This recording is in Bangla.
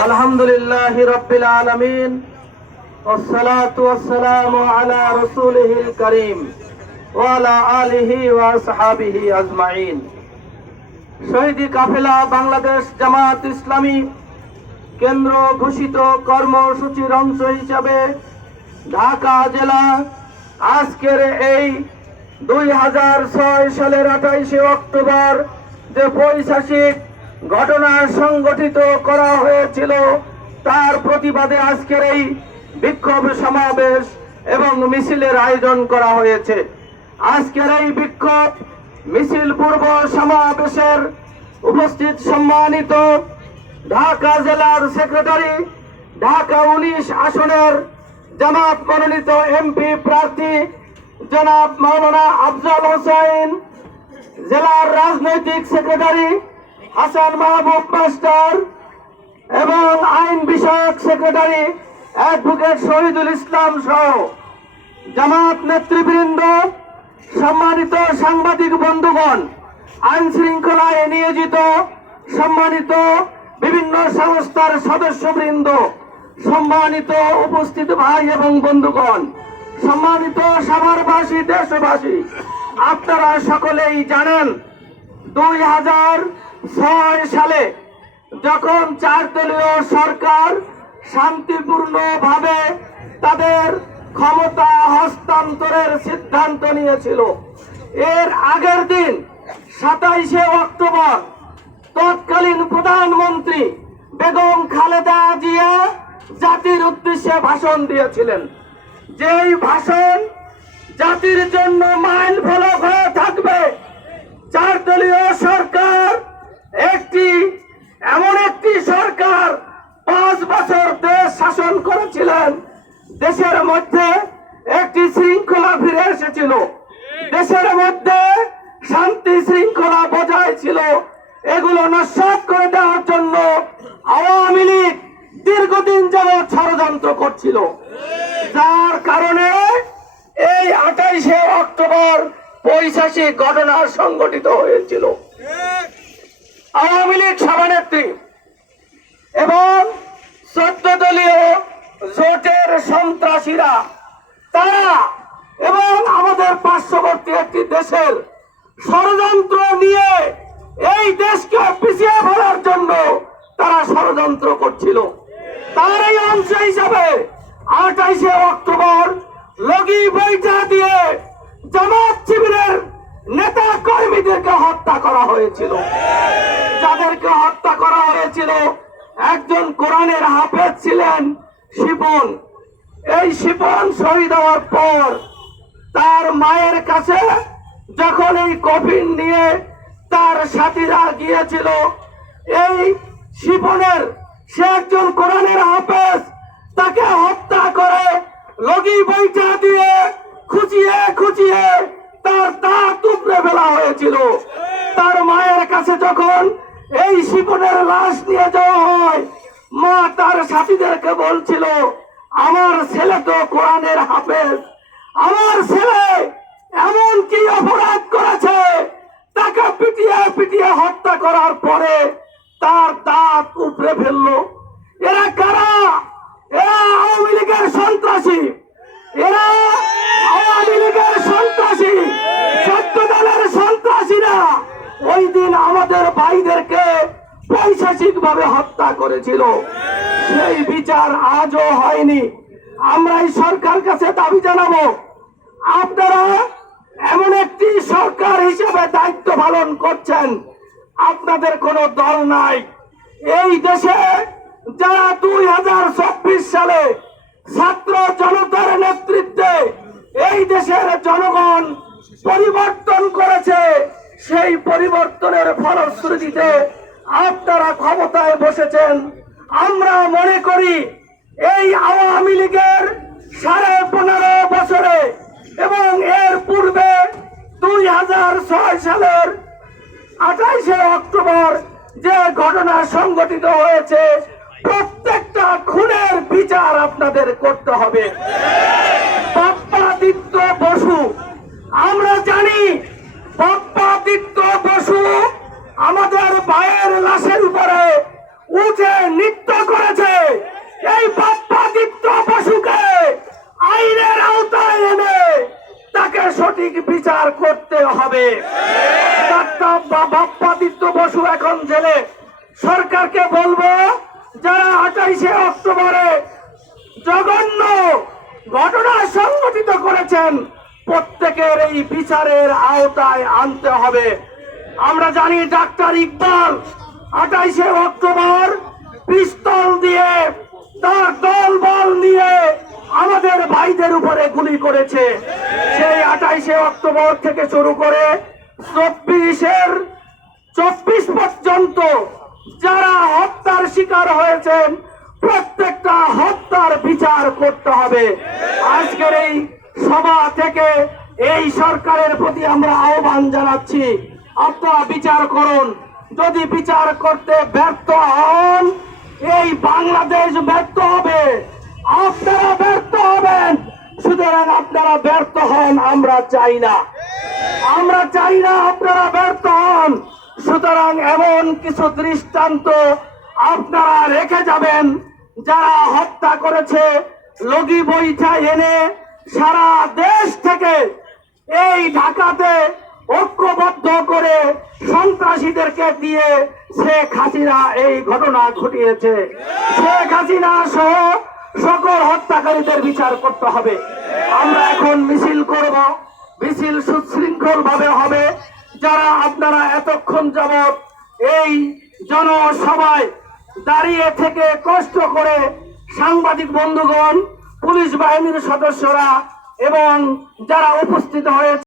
الحمد لله رب العالمين والصلاة والسلام على رسوله الكريم وعلى آله وأصحابه أجمعين শহীদি কাফেলা বাংলাদেশ জামাত ইসলামী কেন্দ্র ঘোষিত কর্মসূচির অংশ হিসাবে ঢাকা জেলা আজকের এই দুই হাজার ছয় সালের আঠাইশে অক্টোবর যে পৈশাসিক ঘটনা সংগঠিত করা হয়েছিল। তার প্রতিবাদে আজকের এই বিক্ষোভ সমাবেশ এবং মিছিলের আয়োজন করা হয়েছে। আজকের এই বিক্ষোভ মিছিল পূর্ব সমাবেশের উপস্থিত সম্মানিত ঢাকা জেলার সেক্রেটারি, ঢাকা উনিশ আসনের জামাত মনোনীত এমপি প্রার্থী জনাব মাওলানা আফজাল হোসেন, জেলার রাজনৈতিক সেক্রেটারি হাসান মাহবুব মাস্টার এবং আইন বিষয়ক সেক্রেটারি অ্যাডভোকেট শহীদুল ইসলাম সহ জামাত নেতৃবৃন্দ, সম্মানিত সাংবাদিক বন্ধুগণ আইন শৃঙ্খলায় নিয়োজিত সম্মানিত বিভিন্ন সংস্থার সদস্যবৃন্দ, সম্মানিত উপস্থিত ভাই এবং বন্ধুগণ, সম্মানিত সাভারবাসী, দেশবাসী, আপনারা সকলেই জানেন দুই হাজার ছয় সালে যখন চার দলীয় সরকার শান্তিপূর্ণভাবে তাদের ক্ষমতা হস্তান্তরের সিদ্ধান্ত নিয়েছিল, এর আগের দিন সাতাইশে অক্টোবর তৎকালীন প্রধানমন্ত্রী বেগম খালেদা জিয়া জাতির উদ্দেশ্যে ভাষণ দিয়েছিলেন। যেই ভাষণ জাতির জন্য মাইল ফলক হয়ে থাকবে চার দলীয় সরকার একটি এমন একটি সরকার পাঁচ বছর দেশ শাসন করেছিলেন দেশের মধ্যে একটি শৃঙ্খলা ফিরে এসেছিল দেশের মধ্যে শান্তি শৃঙ্খলা বজায় ছিল এগুলো নস্বাত করে দেওয়ার জন্য আওয়ামী লীগ দীর্ঘদিন যাবৎ ষড়যন্ত্র করছিল। যার কারণে এই আঠাইশে অক্টোবর পৈশাচিক ঘটনা সংঘটিত হয়েছিল। আওয়ামী লীগ সভানেত্রী এবং চোদ্দ দলীয় জোটের সন্ত্রাসীরা, তারা এবং আমাদের পার্শ্ববর্তী একটি দেশের ষড়যন্ত্র নিয়ে এই দেশকে পিছিয়ে ফেলার জন্য তারা ষড়যন্ত্র করছিল। তার এই অংশ হিসাবে আঠাইশে অক্টোবর লগি বইটা দিয়ে জামাত শিবিরের নেতা কর্মীদেরকে হত্যা করা হয়েছিল। যাদেরকে হত্যা করা হয়েছিল, একজন কোরআনের হাফেজ ছিলেন শিপন। এই শিপন শহীদ হওয়ার পর তার মায়ের কাছে যখন এই কফিন নিয়ে তার সাথীরা গিয়েছিল। এই শিপনের সে একজন কোরআনের হাফেজ, তাকে হত্যা করে লগি বইটা দিয়ে খুঁচিয়ে খুঁচিয়ে তার দাঁত উপড়ে ফেলা হয়েছিল। তার মায়ের কাছে যখন এই শিপনের লাশ নিয়ে যাওয়া হয়, মা তার সাথীদেরকে বলছিল, আমার ছেলে তো কোরআনের হাফেজ, আমার ছেলে এমন কি অপরাধ করেছে তাকে পিটিয়ে পিটিয়ে হত্যা করার পরে তার দাঁত উপড়ে ফেলল। এরা কারা? এরা আওয়ামী লীগের সন্ত্রাসী। এরা আওয়ামী লীগের সন্ত্রাসী। সত্য দলের সন্ত্রাসীরা ওই দিন আমাদের ভাইদেরকে পৈশাচিক ভাবে হত্যা করেছিল। সেই বিচার আজও হয়নি। আমরা এই সরকার কাছে দাবি জানাব, আপনারা এমন একটি সরকার হিসেবে দায়িত্ব পালন করছেন। আপনাদের কোনো দল নাই। এই দেশে যারা দুই হাজার চব্বিশ সালে ছাত্র জনতার নেতৃত্বে এই দেশের জনগণ পরিবর্তন করেছে, সেই পরিবর্তনের ফলশ্রুতিতে আপনারা ক্ষমতায় বসেছেন। আমরা মনে করি এই আওয়ামী লীগের সাড়ে পনেরো বছরে এবং এর পূর্বে দুই হাজার ছয় সালের আঠাইশে অক্টোবর যে ঘটনা সংঘটিত হয়েছে, প্রত্যেকটা খুনের বিচার আপনাদের করতে হবে। বাপ্পাদিত্য বসু, আমরা জানি বাপ্পাদিত্য বসু আমাদের বায়ের লাশের উপরে উঠে নৃত্য করেছে। এই বাপ্পাদিত্য বসুকে আইনের আওতায় এনে তাকে সঠিক বিচার করতে হবে। ডাক্তার বা- বাপ্পাদিত্য বসু এখন জেলে। সরকারকে বলব, যারা আঠাইশে অক্টোবরে জঘন্য ঘটনা সংগঠিত করেছেন, প্রত্যেকের এই বিচারের আওতায় আনতে হবে। আমরা জানি ডাক্তার ইকবাল আঠাইশে অক্টোবর পিস্তল দিয়ে তার দল বল নিয়ে আমাদের ভাইদের উপরে গুলি করেছে। সেই আঠাইশে অক্টোবর থেকে শুরু করে চব্বিশের চব্বিশ পর্যন্ত যারা হত্যার শিকার হয়েছেন, প্রত্যেকটা হত্যার বিচার করতে হবে। আজকের এই সভা থেকে এই সরকারের প্রতি আমরা আহ্বান জানাচ্ছি, আপনারা বিচার করুন। যদি বিচার করতে ব্যর্থ হন, এই বাংলাদেশ ব্যর্থ হবে। আপনারা ব্যর্থ হবেন, সুতরাং আপনারা ব্যর্থ হন, আমরা চাই না। আমরা চাই না আপনারা ব্যর্থ হন। সুতরাং এমন কিছু দৃষ্টান্ত আপনারা রেখে যাবেন, যারা হত্যা করেছে, লগি বইটা এনে সারা দেশ থেকে এই ঢাকাতে ঐক্যবদ্ধ করে সন্ত্রাসীদেরকে দিয়ে শেখ হাসিনা এই ঘটনা ঘটিয়েছে। শেখ হাসিনা সহ সকল হত্যাকারীদের বিচার করতে হবে। আমরা এখন মিছিল করব। মিছিল সুশৃঙ্খল ভাবে হবে। যারা আপনারা এতক্ষণ যাবৎ এই জনসভায় দাঁড়িয়ে থেকে কষ্ট করে সাংবাদিক বন্ধুগণ, পুলিশ বাহিনীর সদস্যরা এবং যারা উপস্থিত হয়েছে